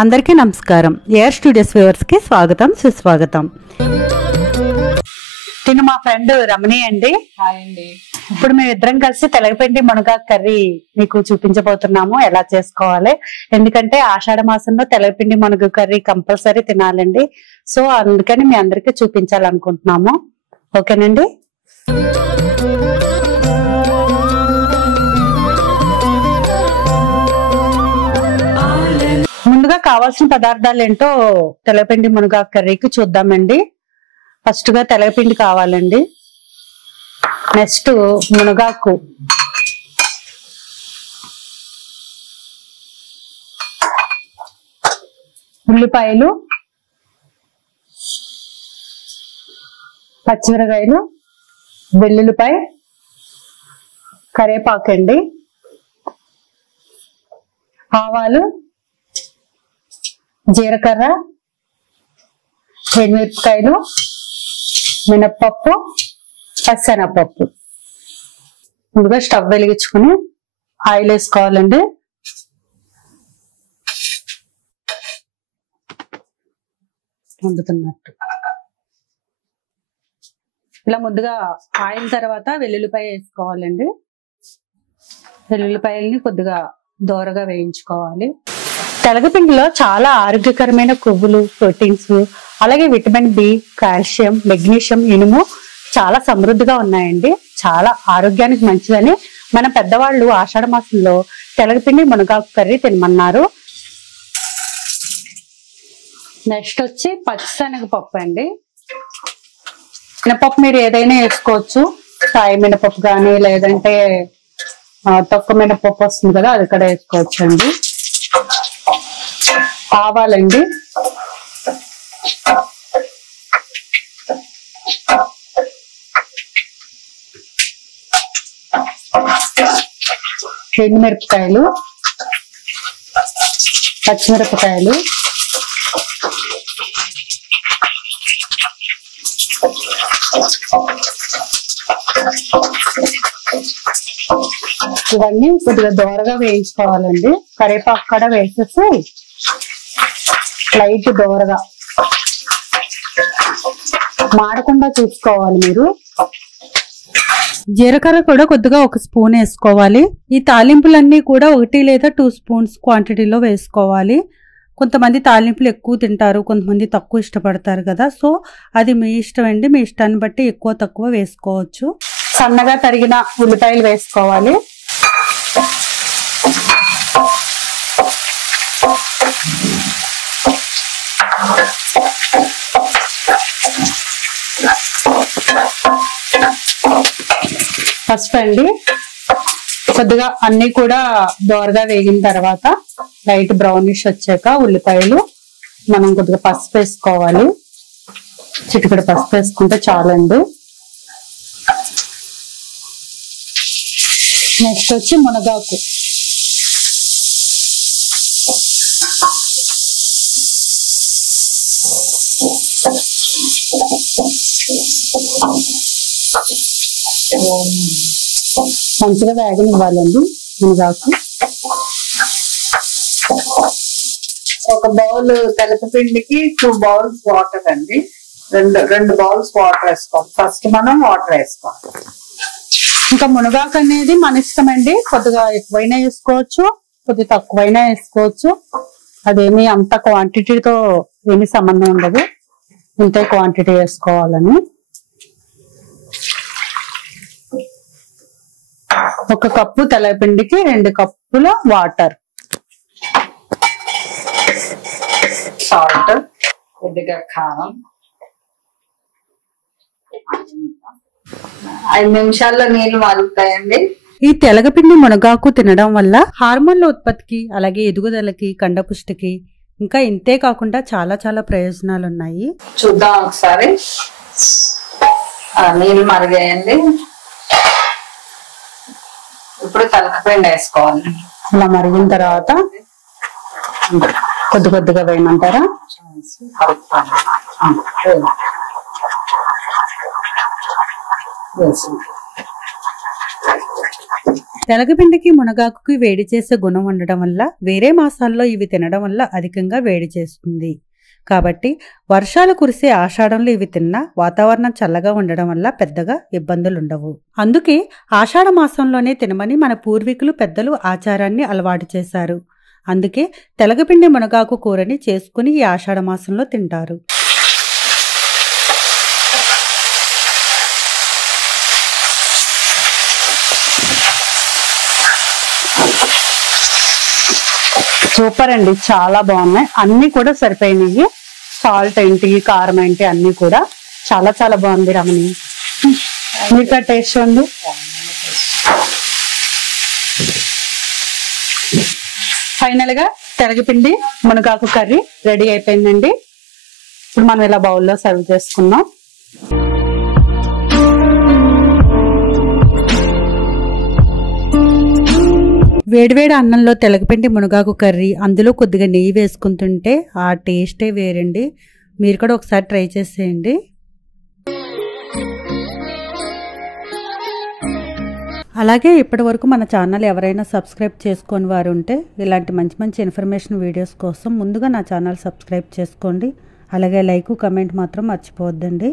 అందరికీ నమస్కారం. AR studios viewers కి స్వాగతం సుస్వాగతం. తిను మా ఫ్రెండ్ రమణి అండి. హాయ్ అండి. ఇప్పుడు మేము ఇద్దరం కలిసి తెలగపిండి మునగాకు కర్రీ మీకు చూపించబోతున్నాము ఎలా చేసుకోవాలి. ఎందుకంటే ఆషాఢ మాసంలో తెలగపిండి మునగ కర్రీ కంపల్సరీ తినాలండి. సో అందుకని మీ అందరికీ చూపించాలనుకుంటున్నాము. ఓకేనండి. ముందుగా కావాల్సిన పదార్థాలు ఏంటో తెలగపిండి మునగాకు కర్రీకి చూద్దామండి. ఫస్ట్ గా తెలగపిండి కావాలండి. నెక్స్ట్ మునగాకు, ఉల్లిపాయలు, పచ్చిమిరకాయలు, వెల్లుల్లిపాయ, కరివేపాకు అండి, ఆవాలు, జీలకర్ర, ఎండుమిరపకాయలు, మినప్పప్పు, పచ్చెనగపప్పు. ముందుగా స్టవ్ వెలిగించుకుని ఆయిల్ వేసుకోవాలండి. వండుతున్నట్టు ఇలా ముందుగా ఆయిల్ తర్వాత వెల్లుల్లిపాయ వేసుకోవాలండి. వెల్లుల్లిపాయల్ని కొద్దిగా దోరగా వేయించుకోవాలి. తెలగపిండిలో చాలా ఆరోగ్యకరమైన కొవ్వులు, ప్రోటీన్స్, అలాగే విటమిన్ బి, కాల్షియం, మెగ్నీషియం, ఇనుము చాలా సమృద్ధిగా ఉన్నాయండి. చాలా ఆరోగ్యానికి మంచిదని మన పెద్దవాళ్ళు ఆషాఢ మాసంలో తెలగపిండి మునగాకు కర్రీ తినమన్నారు. నెక్స్ట్ వచ్చి పచ్చిశనగపప్పు అండి. మినపప్పు మీరు ఏదైనా వేసుకోవచ్చు. సాయి మినపప్పు కానీ లేదంటే తక్కువ మినపప్పు వస్తుంది కదా, అది కూడా వేసుకోవచ్చు అండి. ఆవాలండి, ఎండుమిరపకాయలు, పచ్చిమిరపకాయలు, ఇవన్నీ కొద్దిగా దోరగా వేయించుకోవాలండి. కరివేపాకు కూడా వేసేసి లైట్ దోరగా మాడకుండా చూసుకోవాలి మీరు. జీలకర్ర కూడా కొద్దిగా 1 స్పూన్ వేసుకోవాలి. ఈ తాలింపులన్నీ కూడా 1 లేదా 2 స్పూన్స్ క్వాంటిటీలో వేసుకోవాలి. కొంతమంది తాలింపులు ఎక్కువ తింటారు, కొంతమంది తక్కువ ఇష్టపడతారు కదా. సో అది మీ ఇష్టం అండి. మీ ఇష్టాన్ని బట్టి ఎక్కువ తక్కువ వేసుకోవచ్చు. సన్నగా తరిగిన ఉల్లిపాయలు వేసుకోవాలి. ఫస్ట్ అండి కొద్దిగా అన్ని కూడా దోరగా వేగిన తర్వాత లైట్ బ్రౌనిష్ వచ్చాక ఉల్లిపాయలు మనం కొద్దిగా పసుపు వేసుకోవాలి. చిటికెడు పసుపు వేసుకుంటే చాలండి. నెక్స్ట్ వచ్చి మునగాకు, మంచిగా వేగనివ్వాలండి. మునగాకు ఒక బౌల్ తెలగపిండికి 2 బౌల్స్ వాటర్ అండి. రెండు బౌల్స్ వాటర్ వేసుకోవాలి. ఫస్ట్ మనం వాటర్ వేసుకోవాలి. ఇంకా మునగాకు అనేది మన ఇష్టం అండి. కొద్దిగా ఎక్కువైనా వేసుకోవచ్చు, కొద్దిగా తక్కువైనా వేసుకోవచ్చు. అదేమి అంత క్వాంటిటీతో ఏమి సంబంధం ఉండదు. ఇంతే క్వాంటిటీ వేసుకోవాలని. 1 కప్పు తెలగపిండికి 2 కప్పుల వాటర్, సాల్ట్, కొద్దిగా కారం. 5 నిమిషాల్లో నీళ్లు మరుగుతాయండి. ఈ తెలగపిండి మునగాకు తినడం వల్ల హార్మోన్ల ఉత్పత్తికి, అలాగే ఎదుగుదలకి, కండపుష్టికి, ఇంకా ఇంతే కాకుండా చాలా చాలా ప్రయోజనాలు ఉన్నాయి. చూద్దాం ఒకసారి. నీళ్ళు మరిగాయండి. ఇప్పుడు తెలగపిండి వేసుకోవాలి. ఇలా మరిగిన తర్వాత కొద్ది కొద్దిగా వేయమంటారా? తెలగపిండికి మునగాకుకి వేడి చేసే గుణం ఉండడం వల్ల వేరే మాసాల్లో ఇవి తినడం వల్ల అధికంగా వేడి చేస్తుంది. కాబట్టి వర్షాలు కురిసే ఆషాఢంలో ఇవి తిన్నా వాతావరణం చల్లగా ఉండడం వల్ల పెద్దగా ఇబ్బందులుండవు. అందుకే ఆషాఢ మాసంలోనే తినమని మన పూర్వీకులు పెద్దలు ఆచారాన్ని అలవాటు చేశారు. అందుకే తెలగపిండి మునగాకు కూరని చేసుకుని ఈ ఆషాఢ మాసంలో తింటారు. సూపర్ అండి, చాలా బాగున్నాయి. అన్ని కూడా సరిపోయినాయి. సాల్ట్ ఏంటి, కారం ఏంటి అన్ని కూడా చాలా చాలా బాగుంది. రమణి, మీకు టేస్ట్ ఉంది. ఫైనల్ గా తెలగపిండి మునగాకు కర్రీ రెడీ అయిపోయిందండి. ఇప్పుడు మనం ఇలా బౌల్లో సర్వ్ చేసుకున్నాం. వేడివేడి అన్నంలో తెలగపిండి మునగాకు కర్రీ, అందులో కొద్దిగా నెయ్యి వేసుకుని తింటే ఆ టేస్టే వేరండి. మీరు కూడా ఒకసారి ట్రై చేసేయండి. అలాగే ఇప్పటి వరకు మన ఛానల్ ఎవరైనా సబ్స్క్రైబ్ చేసుకొని వారు ఉంటే ఇలాంటి మంచి మంచి ఇన్ఫర్మేషన్ వీడియోస్ కోసం ముందుగా నా ఛానల్ సబ్స్క్రైబ్ చేసుకోండి. అలాగే లైక్, కమెంట్ మాత్రం మర్చిపోవద్దండి.